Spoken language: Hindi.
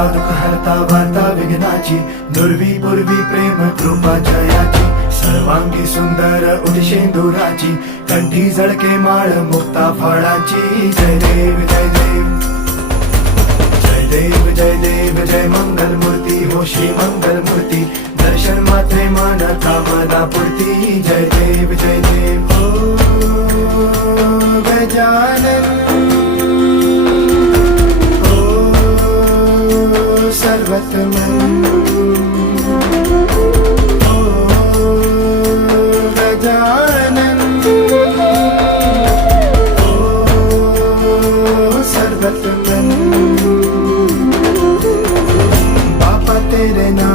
हरता दुःख हरता वार्ता विघ्नाची, दुर्वी पूर्वी प्रेम कृपा जयाची, सर्वांगी सुंदर उदिशेंदुराची, कंठी झळके माळ मुक्ता फळाची. जय देव जय देव जय देव जय देव जय मंगल मूर्ती हो श्री मंगल मूर्ती, दर्शन मात्रे मन कामना पूर्ती. जय देव जय देव हो गजानन हो सर्वतमन हो गजानन हो सर्वतमन. बापा तेरे नाम